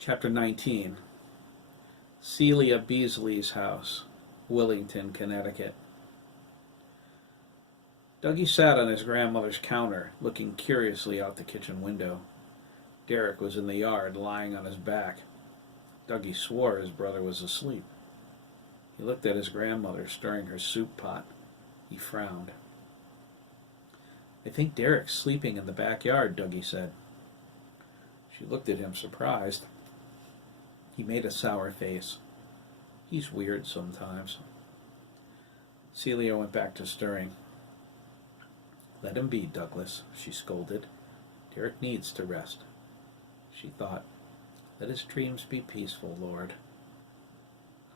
Chapter 19. Celia Beasley's house, Willington, Connecticut. Dougie sat on his grandmother's counter, looking curiously out the kitchen window. Derek was in the yard, lying on his back. Dougie swore his brother was asleep. He looked at his grandmother stirring her soup pot. He frowned. "I think Derek's sleeping in the backyard," Dougie said. She looked at him surprised. He made a sour face. "He's weird sometimes." Celia went back to stirring. "Let him be, Douglas," she scolded. "Derek needs to rest." She thought, "Let his dreams be peaceful, Lord."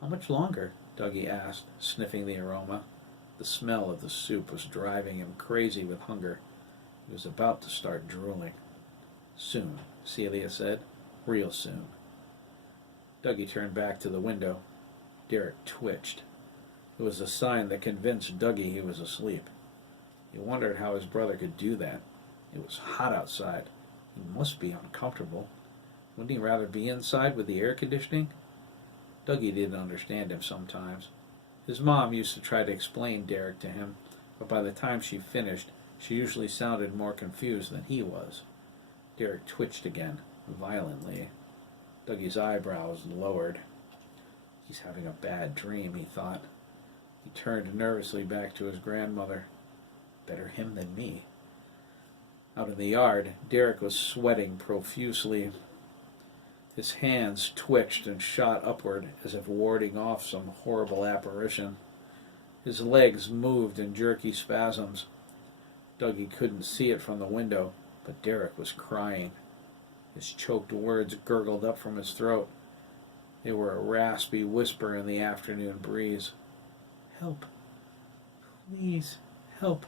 "How much longer?" Dougie asked, sniffing the aroma. The smell of the soup was driving him crazy with hunger. He was about to start drooling. "Soon," Celia said. "Real soon." Dougie turned back to the window. Derek twitched. It was a sign that convinced Dougie he was asleep. He wondered how his brother could do that. It was hot outside. He must be uncomfortable. Wouldn't he rather be inside with the air conditioning? Dougie didn't understand him sometimes. His mom used to try to explain Derek to him, but by the time she finished, she usually sounded more confused than he was. Derek twitched again, violently. Dougie's eyebrows lowered. "He's having a bad dream," he thought. He turned nervously back to his grandmother. Better him than me. Out in the yard, Derek was sweating profusely. His hands twitched and shot upward as if warding off some horrible apparition. His legs moved in jerky spasms. Dougie couldn't see it from the window, but Derek was crying. His choked words gurgled up from his throat. They were a raspy whisper in the afternoon breeze. "Help. Please, help."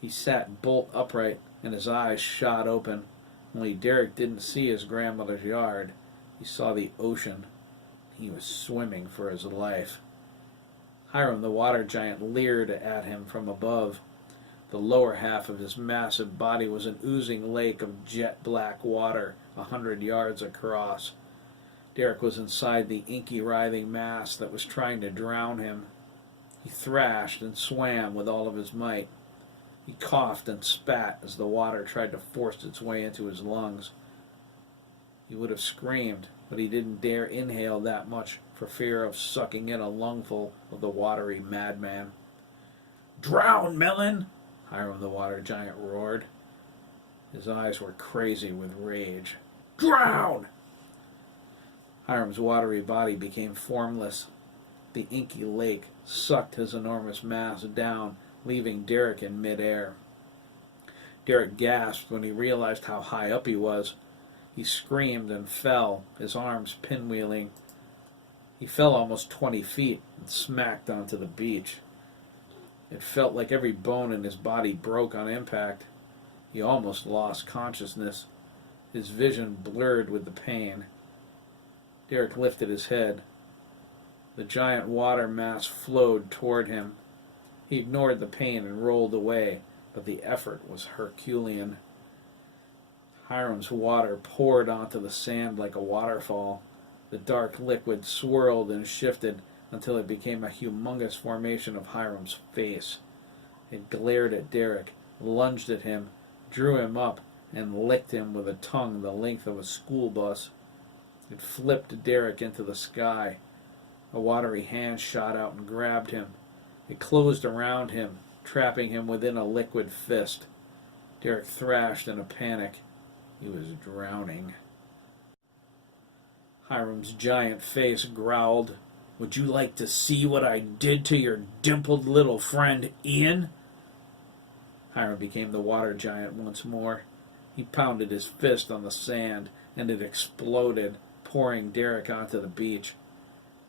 He sat bolt upright, and his eyes shot open. Only Derek didn't see his grandmother's yard. He saw the ocean. He was swimming for his life. Hiram the water giant leered at him from above. The lower half of his massive body was an oozing lake of jet-black water 100 yards across. Derek was inside the inky, writhing mass that was trying to drown him. He thrashed and swam with all of his might. He coughed and spat as the water tried to force its way into his lungs. He would have screamed, but he didn't dare inhale that much for fear of sucking in a lungful of the watery madman. "Drown, Melon!" Hiram the water giant roared. His eyes were crazy with rage. "Drown!" Hiram's watery body became formless. The inky lake sucked his enormous mass down, leaving Derek in midair. Derek gasped when he realized how high up he was. He screamed and fell, his arms pinwheeling. He fell almost 20 feet and smacked onto the beach. It felt like every bone in his body broke on impact. He almost lost consciousness. His vision blurred with the pain. Derek lifted his head. The giant water mass flowed toward him. He ignored the pain and rolled away, but the effort was Herculean. Hiram's water poured onto the sand like a waterfall. The dark liquid swirled and shifted until it became a humongous formation of Hiram's face. It glared at Derek, lunged at him, drew him up, and licked him with a tongue the length of a school bus. It flipped Derek into the sky. A watery hand shot out and grabbed him. It closed around him, trapping him within a liquid fist. Derek thrashed in a panic. He was drowning. Hiram's giant face growled, "Would you like to see what I did to your dimpled little friend Ian?" Hiram became the water giant once more. He pounded his fist on the sand, and it exploded, pouring Derek onto the beach.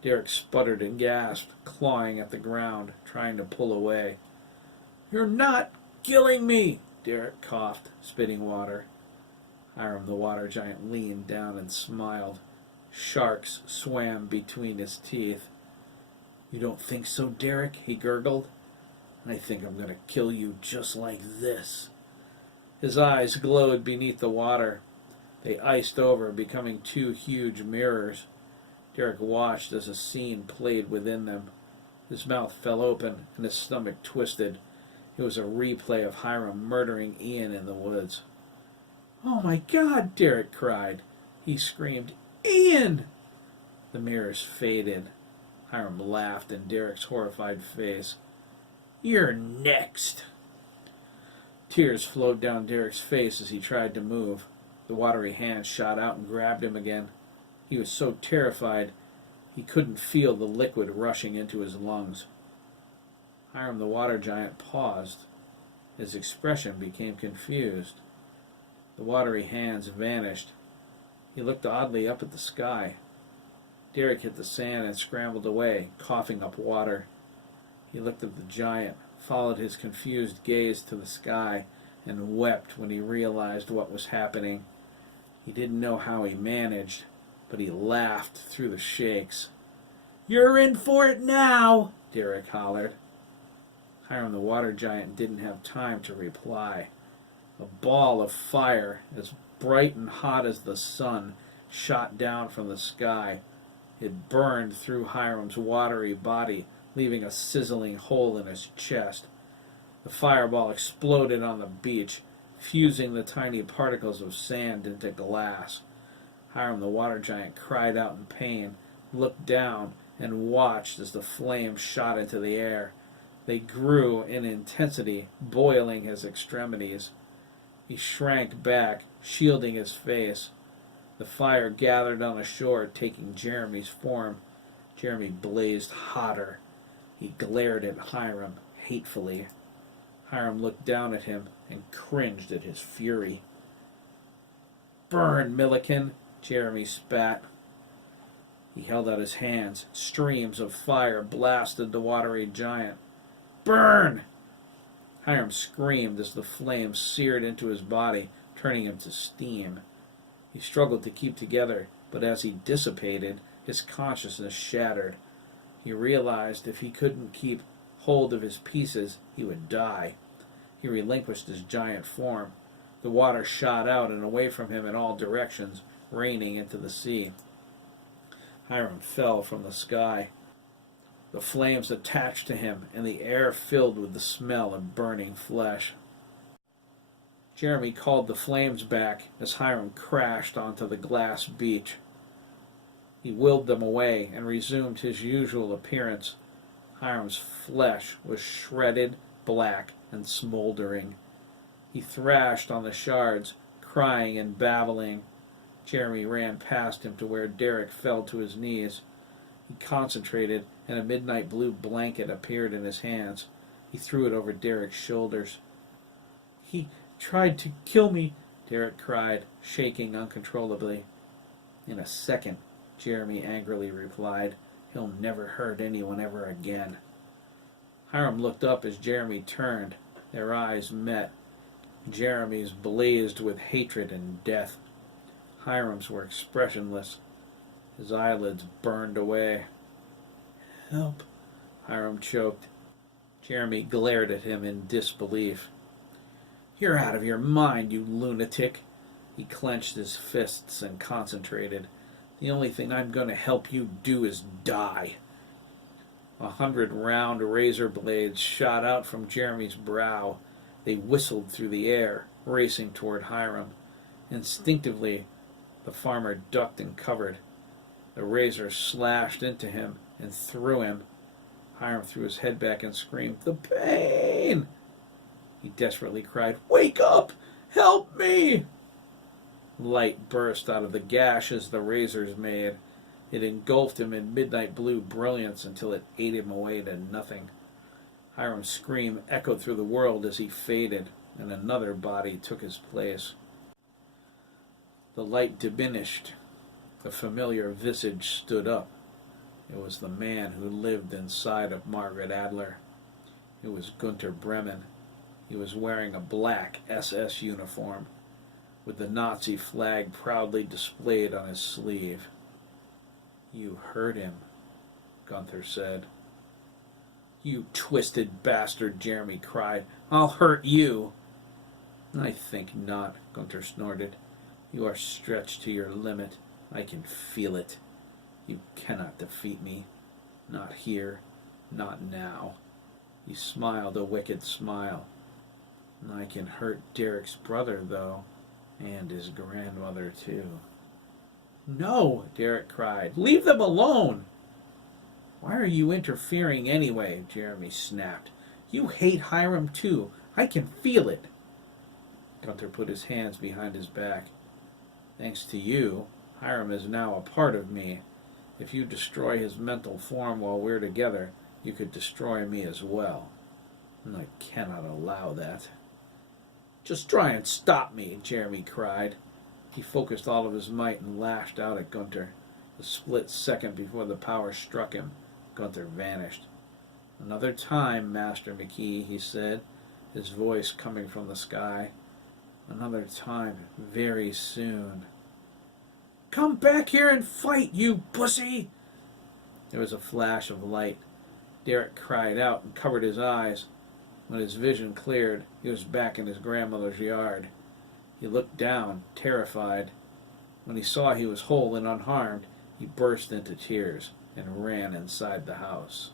Derek sputtered and gasped, clawing at the ground, trying to pull away. "You're not killing me!" Derek coughed, spitting water. Hiram the water giant leaned down and smiled. Sharks swam between his teeth. "You don't think so, Derek?" he gurgled. "I think I'm going to kill you just like this." His eyes glowed beneath the water. They iced over, becoming two huge mirrors. Derek watched as a scene played within them. His mouth fell open and his stomach twisted. It was a replay of Hiram murdering Ian in the woods. "Oh my God!" Derek cried. He screamed, "Ian!" The mirrors faded. Hiram laughed in Derek's horrified face. "You're next." Tears flowed down Derek's face as he tried to move. The watery hand shot out and grabbed him again. He was so terrified he couldn't feel the liquid rushing into his lungs. Hiram the water giant paused. His expression became confused. The watery hands vanished. He looked oddly up at the sky. Derek hit the sand and scrambled away, coughing up water. He looked at the giant, followed his confused gaze to the sky, and wept when he realized what was happening. He didn't know how he managed, but he laughed through the shakes. "You're in for it now!" Derek hollered. Hiram the water giant didn't have time to reply. A ball of fire, as bright and hot as the sun, shot down from the sky. It burned through Hiram's watery body, leaving a sizzling hole in his chest. The fireball exploded on the beach, fusing the tiny particles of sand into glass. Hiram the water giant cried out in pain, looked down, and watched as the flames shot into the air. They grew in intensity, boiling his extremities. He shrank back, shielding his face. The fire gathered on the shore, taking Jeremy's form. Jeremy blazed hotter. He glared at Hiram hatefully. Hiram looked down at him and cringed at his fury. "Burn, Milliken!" Jeremy spat. He held out his hands. Streams of fire blasted the watery giant. "Burn!" Hiram screamed as the flames seared into his body, turning him to steam. He struggled to keep together, but as he dissipated, his consciousness shattered. He realized if he couldn't keep hold of his pieces, he would die. He relinquished his giant form. The water shot out and away from him in all directions, raining into the sea. Hiram fell from the sky. The flames attached to him, and the air filled with the smell of burning flesh. Jeremy called the flames back as Hiram crashed onto the glass beach. He willed them away and resumed his usual appearance. Hiram's flesh was shredded, black, and smoldering. He thrashed on the shards, crying and babbling. Jeremy ran past him to where Derek fell to his knees. He concentrated, and a midnight blue blanket appeared in his hands. He threw it over Derek's shoulders. "He tried to kill me," Derek cried, shaking uncontrollably. "In a second," Jeremy angrily replied. "He'll never hurt anyone ever again." Hiram looked up as Jeremy turned. Their eyes met. Jeremy's blazed with hatred and death. Hiram's were expressionless. His eyelids burned away. "Help," Hiram choked. Jeremy glared at him in disbelief. "You're out of your mind, you lunatic." He clenched his fists and concentrated. "The only thing I'm going to help you do is die." 100 round razor blades shot out from Jeremy's brow. They whistled through the air, racing toward Hiram. Instinctively, the farmer ducked and covered. The razor slashed into him and through him. Hiram threw his head back and screamed, "The pain!" He desperately cried, "Wake up! Help me!" Light burst out of the gashes the razors made. It engulfed him in midnight blue brilliance until it ate him away to nothing. Hiram's scream echoed through the world as he faded, and another body took his place. The light diminished. A familiar visage stood up. It was the man who lived inside of Margaret Adler. It was Gunter Bremen. He was wearing a black SS uniform, with the Nazi flag proudly displayed on his sleeve. "You heard him," Gunther said. "You twisted bastard," Jeremy cried. "I'll hurt you." "I think not," Gunter snorted. You are stretched to your limit. I can feel it. You cannot defeat me. Not here. Not now. He smiled a wicked smile. I can hurt Derek's brother, though, and his grandmother, too. No, Derek cried. Leave them alone! Why are you interfering anyway? Jeremy snapped. You hate Hiram, too. I can feel it. Gunther put his hands behind his back. Thanks to you, Hiram is now a part of me. If you destroy his mental form while we're together, you could destroy me as well. And I cannot allow that. Just try and stop me, Jeremy cried. He focused all of his might and lashed out at Gunther. A split second before the power struck him, Gunther vanished. Another time, Master McKee, he said, his voice coming from the sky. Another time, very soon. Come back here and fight, you pussy! There was a flash of light. Derek cried out and covered his eyes. When his vision cleared, he was back in his grandmother's yard. He looked down, terrified. When he saw he was whole and unharmed, he burst into tears and ran inside the house.